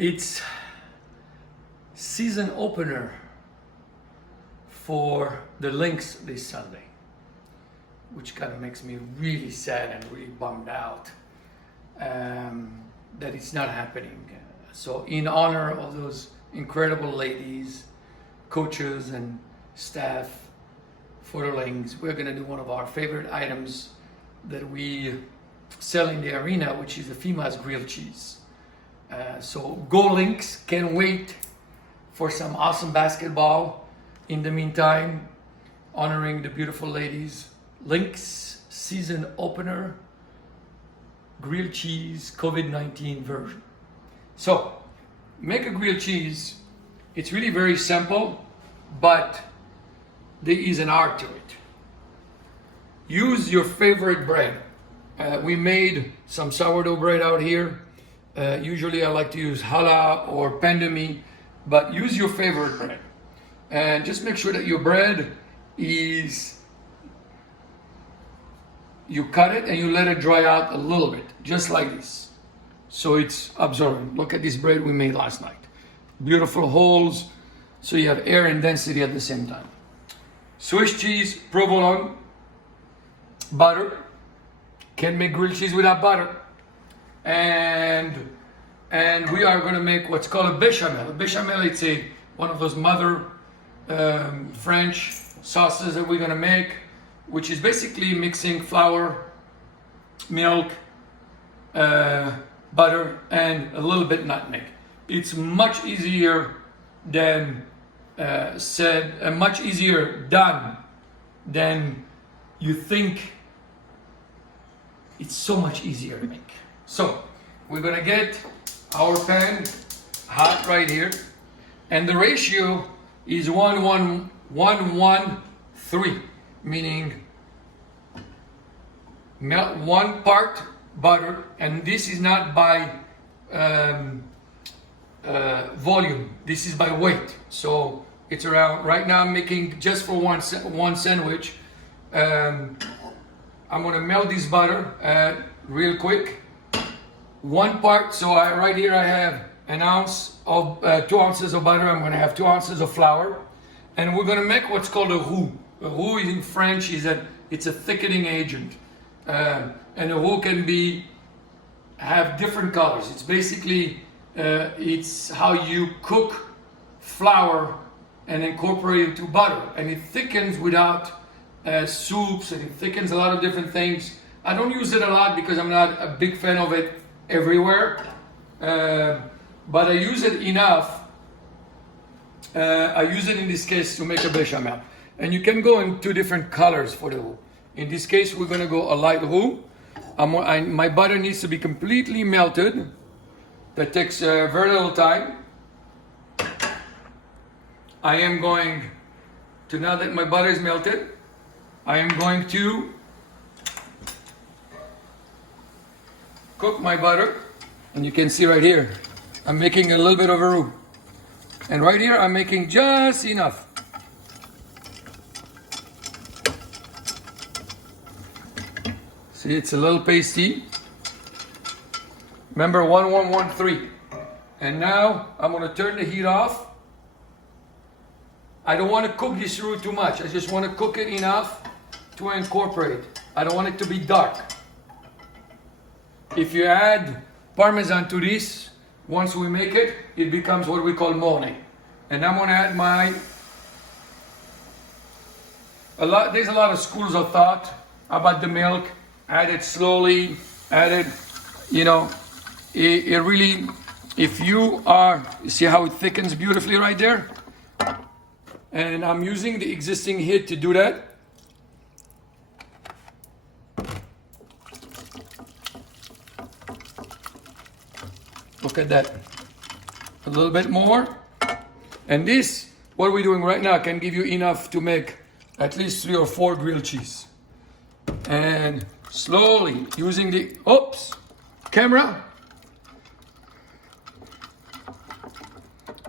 It's season opener for the Lynx this Sunday, which kind of makes me really sad and really bummed out that it's not happening. So in honor of those incredible ladies, coaches and staff for the Lynx, we're gonna do one of our favorite items that we sell in the arena, which is the females grilled cheese. So go Lynx, can't wait for some awesome basketball. In the meantime, honoring the beautiful ladies, Lynx season opener, grilled cheese, COVID-19 version. So, make a grilled cheese. It's really very simple, but there is an art to it. Use your favorite bread. We made some sourdough bread out here. Usually I like to use challah or pain de mie, but use your favorite bread. And just make sure that your bread is, you cut it and you let it dry out a little bit, just like this. So it's absorbent. Look at this bread we made last night. Beautiful holes, so you have air and density at the same time. Swiss cheese, provolone, butter. Can't make grilled cheese without butter. And we are going to make what's called a bechamel. A bechamel, it's one of those mother French sauces that we're going to make, which is basically mixing flour, milk, butter, and a little bit nutmeg. It's much easier than much easier done than you think. It's so much easier to make. So we're gonna get our pan hot right here, and the ratio is 1-1-1-1-3, meaning melt 1 part butter, and this is not by volume, this is by weight. So it's around, right now I'm making just for one sandwich. I'm gonna melt this butter real quick. 1 part, so right here I have an ounce of 2 ounces of butter. I'm gonna have 2 ounces of flour, and we're gonna make what's called a roux. A roux in French is it's a thickening agent, and a roux can have different colors. It's basically it's how you cook flour and incorporate it into butter, and it thickens without soups, and it thickens a lot of different things. I don't use it a lot because I'm not a big fan of it everywhere, but I use it enough. I use it in this case to make a bechamel, and you can go in 2 different colors for the roux. In this case, we're gonna go a light roux. My butter needs to be completely melted. That takes very little time. I am going to, now that my butter is melted, I am going to cook my butter, and you can see right here, I'm making a little bit of a roux. And right here, I'm making just enough. See, it's a little pasty. Remember, 1-1-1-3. And now, I'm gonna turn the heat off. I don't wanna cook this roux too much. I just wanna cook it enough to incorporate. I don't want it to be dark. If you add Parmesan to this, once we make it, it becomes what we call mornay. And I'm gonna add there's a lot of schools of thought about the milk. Add it slowly, add it, it really, if you see how it thickens beautifully right there? And I'm using the existing heat to do that. Look at that. A little bit more. And this, what we're doing right now, can give you enough to make at least 3 or 4 grilled cheese. And slowly, using the, camera.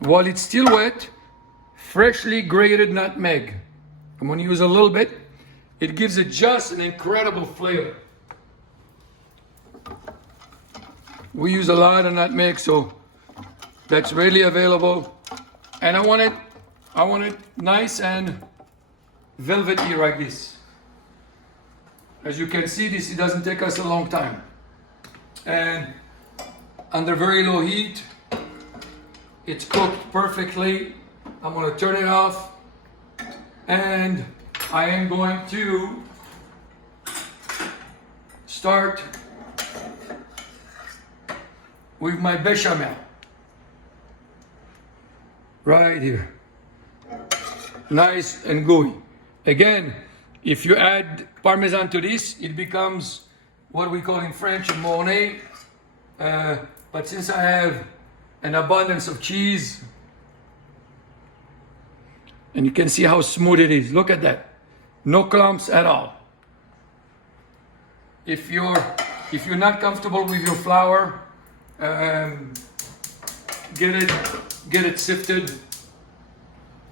While it's still wet, freshly grated nutmeg. I'm gonna use a little bit. It gives it just an incredible flavor. We use a lot of nutmeg, so that's readily available. And I want it nice and velvety like this. As you can see, it doesn't take us a long time. And under very low heat, it's cooked perfectly. I'm going to turn it off, and I am going to start with my bechamel. Right here. Nice and gooey. Again, if you add Parmesan to this, it becomes what we call in French a mornay. But since I have an abundance of cheese, and you can see how smooth it is. Look at that. No clumps at all. If you're not comfortable with your flour, get it sifted.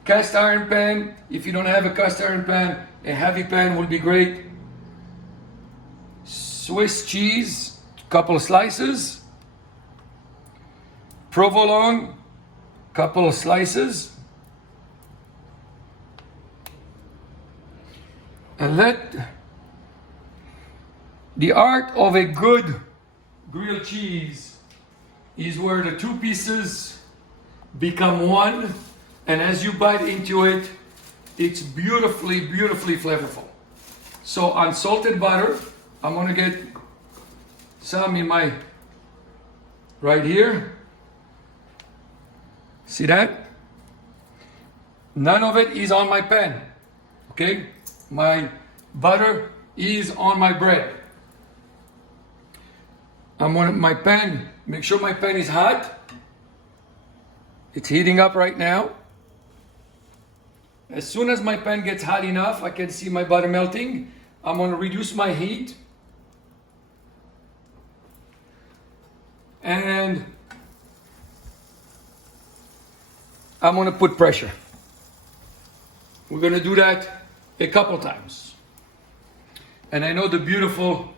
Cast iron pan. If you don't have a cast iron pan, a heavy pan will be great. Swiss cheese, couple of slices. Provolone, couple of slices. And the art of a good grilled cheese is where the two pieces become one, and as you bite into it, it's beautifully, beautifully flavorful. So unsalted butter, I'm gonna get some in my, right here. See that? None of it is on my pan, okay? My butter is on my bread. My pan, make sure my pan is hot. It's heating up right now. As soon as my pan gets hot enough, I can see my butter melting. I'm going to reduce my heat. And I'm going to put pressure. We're going to do that a couple times. And I know the beautiful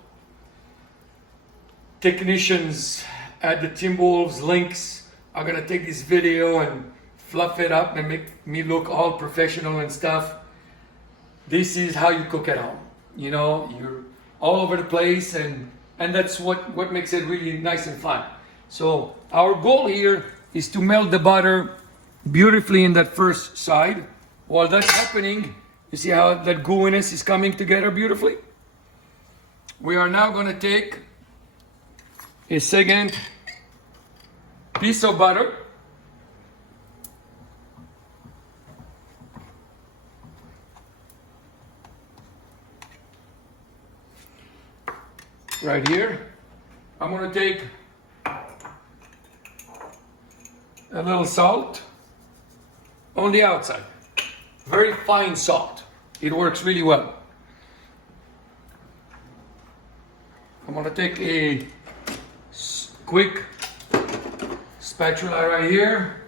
technicians at the Timberwolves Links are going to take this video and fluff it up and make me look all professional and stuff. This is how you cook at home. You know, you're all over the place, and that's what makes it really nice and fun. So our goal here is to melt the butter beautifully in that first side. While that's happening, you see how that gooiness is coming together beautifully? We are now going to take a second piece of butter. Right here. I'm going to take a little salt on the outside. Very fine salt. It works really well. I'm going to take a quick spatula right here,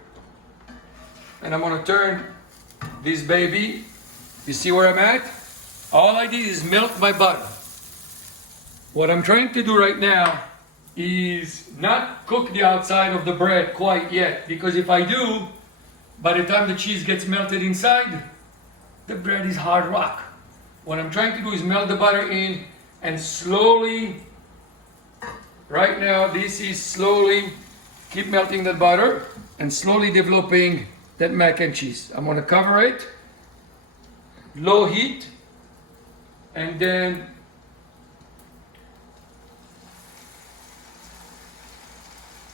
and I'm going to turn this baby. You see where I'm at? All I did is melt my butter. What I'm trying to do right now is not cook the outside of the bread quite yet, because if I do, by the time the cheese gets melted inside, the bread is hard rock. What I'm trying to do is melt the butter in and slowly, right now, this is slowly, keep melting that butter and slowly developing that mac and cheese. I'm going to cover it, low heat, and then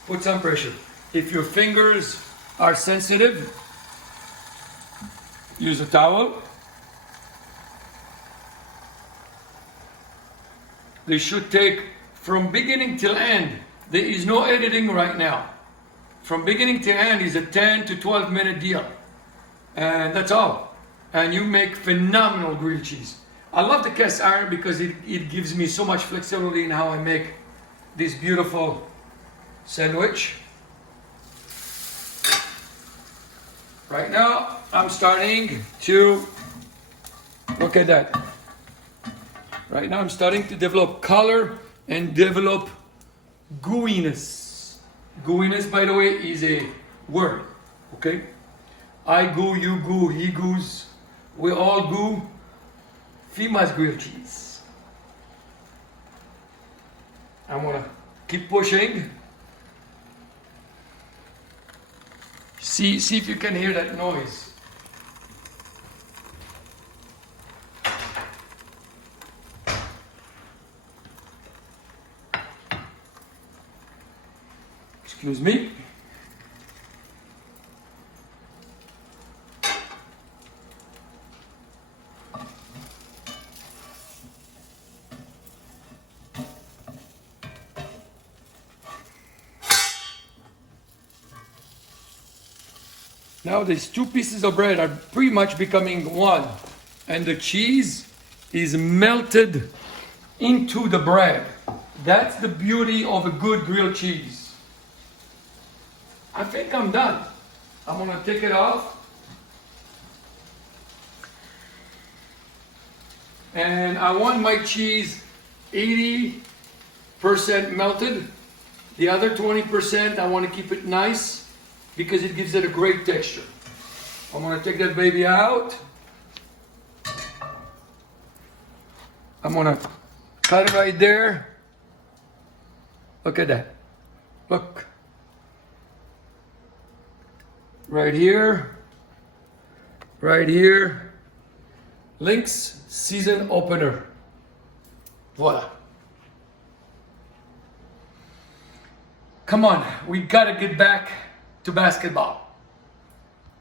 put some pressure. If your fingers are sensitive, use a towel. They should take from beginning till end. There is no editing right now. From beginning to end is a 10 to 12 minute deal. And that's all. And you make phenomenal grilled cheese. I love the cast iron because it gives me so much flexibility in how I make this beautiful sandwich. Right now, I'm starting to, look at that. Right now, I'm starting to develop color and develop gooiness. Gooiness, by the way, is a word, okay? I go, you go, he goes, we all go. Fima's grilled cheese. I want to keep pushing. See if you can hear that noise. Excuse me. Now these two pieces of bread are pretty much becoming one, and the cheese is melted into the bread. That's the beauty of a good grilled cheese. I think I'm done. I'm gonna take it off. And I want my cheese 80% melted. The other 20%, I want to keep it nice because it gives it a great texture. I'm gonna take that baby out. I'm gonna cut it right there. Look at that. Look. Right here. Right here. Lynx season opener. Voila. Come on, we gotta get back to basketball.